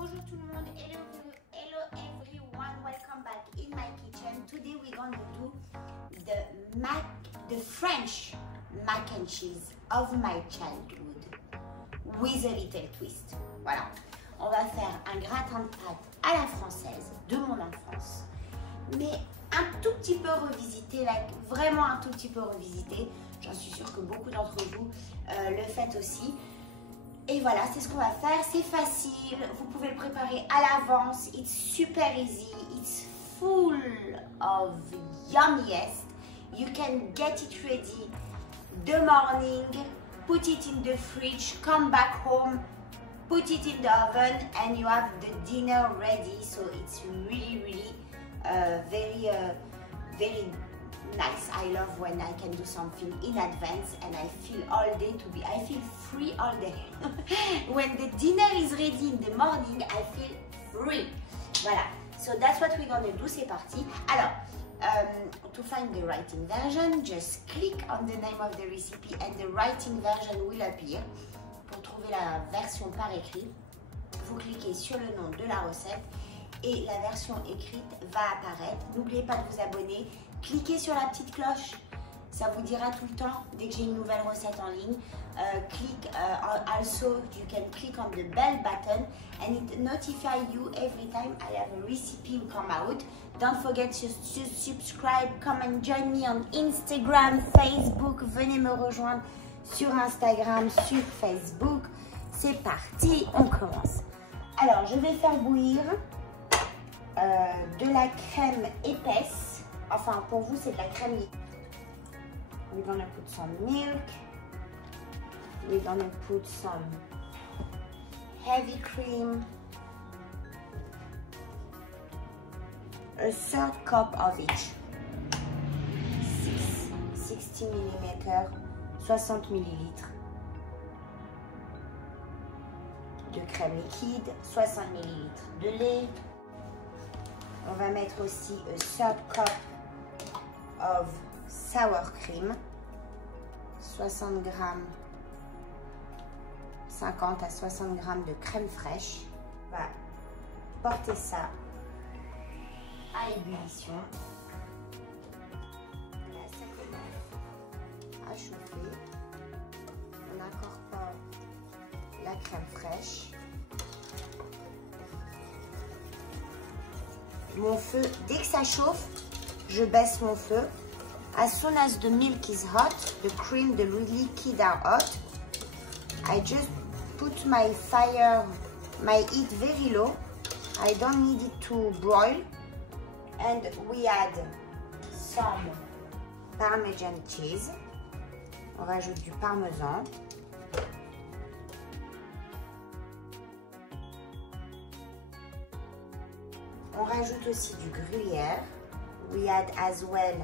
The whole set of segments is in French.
Bonjour tout le monde, hello everyone, welcome back in my kitchen. Today we're going to do the French mac and cheese of my childhood with a little twist. Voilà, on va faire un gratin de pâte à la française de mon enfance, mais un tout petit peu revisité, like, vraiment un tout petit peu revisité. J'en suis sûre que beaucoup d'entre vous le faites aussi. Et voilà, c'est ce qu'on va faire. C'est facile, vous pouvez le préparer à l'avance. It's super easy, it's full of yummiest. You can get it ready the morning, put it in the fridge, come back home, put it in the oven, and you have the dinner ready. So it's really very nice. I love when I can do something in advance and I feel I feel free all day. When the dinner is ready in the morning, I feel free. Voilà, so that's what we're gonna do. C'est parti. Alors, to find the writing version, just click on the name of the recipe and the writing version will appear. Pour trouver la version par écrit, vous cliquez sur le nom de la recette et la version écrite va apparaître. N'oubliez pas de vous abonner, cliquez sur la petite cloche, ça vous dira tout le temps dès que j'ai une nouvelle recette en ligne. Also you can click on the bell button and it notify you every time I have a recipe come out. Don't forget to subscribe, come and join me on Instagram, Facebook, venez me rejoindre sur Instagram, sur Facebook. C'est parti, on commence. Alors je vais faire bouillir de la crème épaisse, enfin pour vous c'est de la crème liquide. We're gonna put some milk, we're gonna put some heavy cream, a third cup of each, 60 mm, 60 ml de crème liquide, 60 ml de lait. On va mettre aussi a third cup of sour cream, 60 g, 50 à 60 g de crème fraîche. On va porter ça à ébullition. Là, ça commence à chauffer. On incorpore la crème fraîche. Mon feu, dès que ça chauffe, je baisse mon feu. As soon as the milk is hot, the cream, the liquid are hot, I just put my heat very low. I don't need it to broil. And we add some parmesan cheese. On rajoute du parmesan. On rajoute aussi du gruyère. We add as well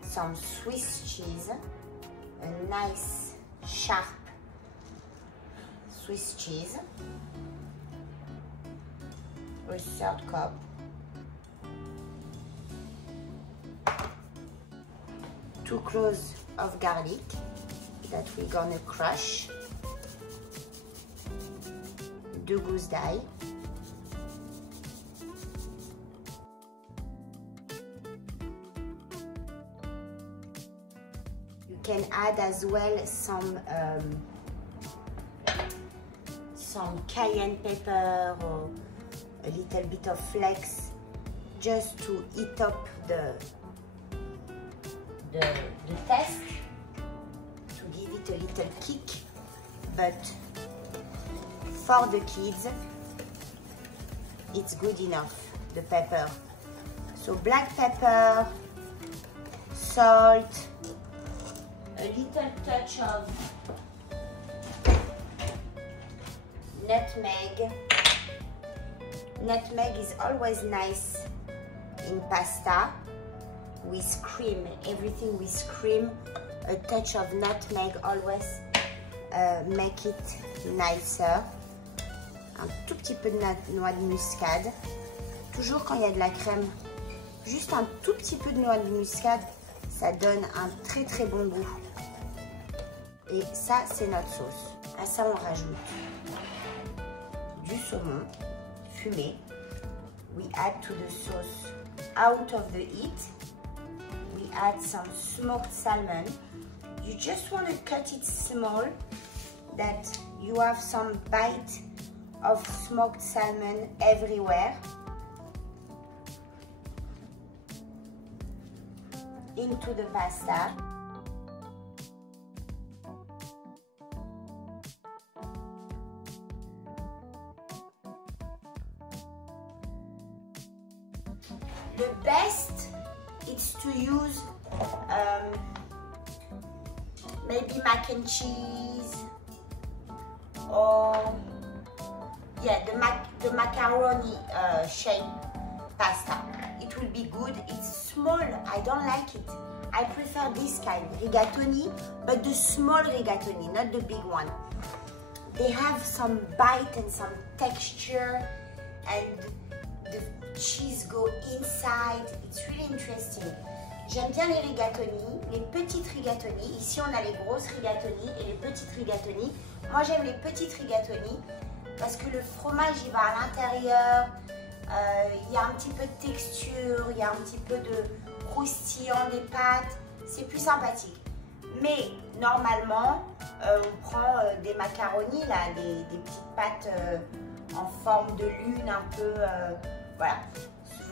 some Swiss cheese, a nice sharp Swiss cheese, a third cup. Two cloves of garlic that we're gonna crush. 2 gousses d'ail. Can add as well some cayenne pepper or a little bit of flakes just to heat up the taste, to give it a little kick, but for the kids it's good enough, the pepper. So black pepper, salt, a little touch of nutmeg. Nutmeg is always nice in pasta with cream, everything with cream. A touch of nutmeg always make it nicer. Un tout petit peu de noix de muscade. Toujours quand il y a de la crème, juste un tout petit peu de noix de muscade, ça donne un très bon goût. Et ça, c'est notre sauce. À ça, on rajoute du saumon fumée. We add to the sauce out of the heat. We add some smoked salmon. You just want to cut it small, that you have some bite of smoked salmon everywhere. Into the pasta. The best is to use maybe mac and cheese, or yeah, the macaroni shape pasta. It will be good. It's small. I don't like it. I prefer this kind, rigatoni, but the small rigatoni, not the big one. They have some bite and some texture, and the cheese go inside. It's really interesting. J'aime bien les rigatoni, les petites rigatoni. Ici, on a les grosses rigatoni et les petites rigatoni. Moi, j'aime les petites rigatoni parce que le fromage, il va à l'intérieur. Il y a un petit peu de texture, il y a un petit peu de croustillant des pâtes. C'est plus sympathique. Mais normalement, on prend des macaronis, là, des petites pâtes en forme de lune, un peu. Voilà.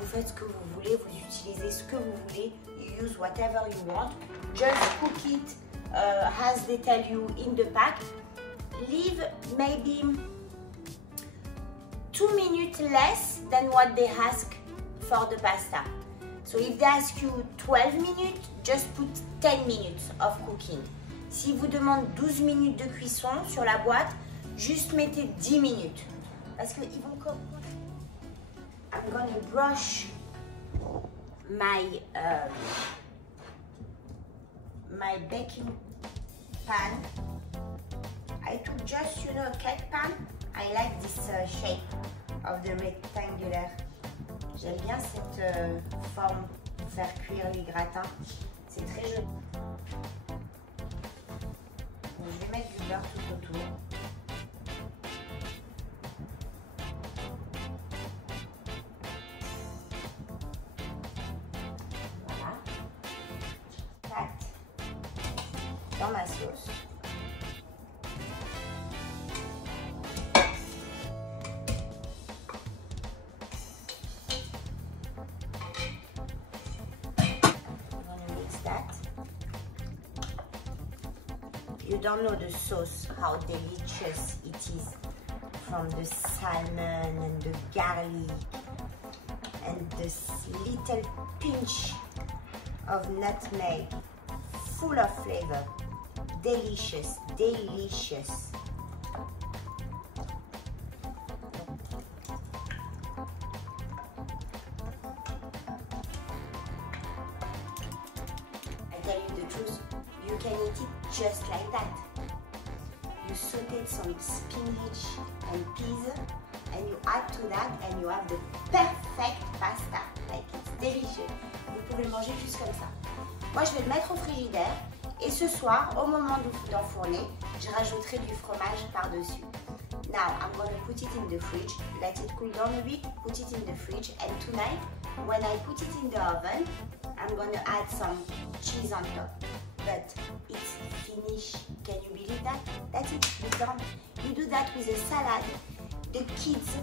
Vous faites ce que vous voulez, vous utilisez ce que vous voulez. You use whatever you want. Just cook it as they tell you in the pack. Leave maybe 2 minutes less than what they ask for the pasta. So if they ask you 12 minutes, just put 10 minutes of cooking. Si vous demandent 12 minutes de cuisson sur la boîte, juste mettez 10 minutes. Parce qu'ils vont comme... I'm going to brush my my baking pan. I took just, you know, a cake pan. I like this shape of the rectangular. J'aime bien cette forme pour faire cuire les gratins. C'est très joli. Donc, je vais mettre du beurre tout autour. Voilà. Pâte dans ma sauce. You don't know the sauce, how delicious it is, from the salmon and the garlic and this little pinch of nutmeg, full of flavor. Delicious, delicious. I tell you the truth, you can eat it just like that. You sautéed some spinach and peas, and you add to that, and you have the perfect pasta. Like, it's delicious. Vous pouvez le manger juste comme ça. Moi, je vais le mettre au frigidaire, et ce soir, au moment d'enfourner, je rajouterai du fromage par-dessus. Now, I'm going to put it in the fridge, let it cool down a bit, put it in the fridge, and tonight, when I put it in the oven, I'm going to add some cheese on top. But it's finished. Can you believe that? That's it, it's done. You do that with a salad. The kids,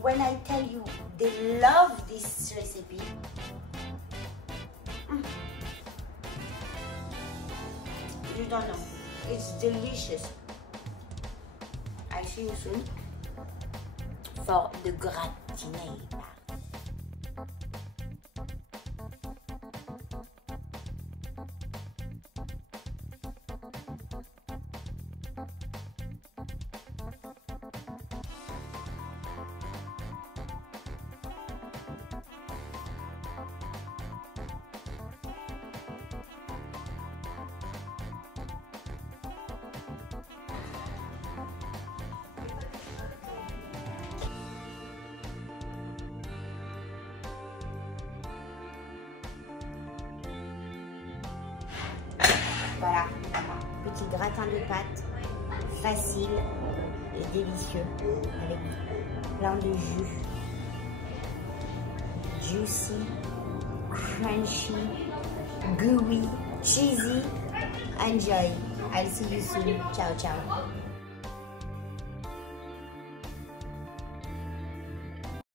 when I tell you, they love this recipe. You don't know. It's delicious. I see you soon for the gratiné. Voilà, petit gratin de pâte, facile et délicieux, avec plein de jus. juicy, crunchy, gooey, cheesy. Enjoy. I'll see you soon. Ciao, ciao.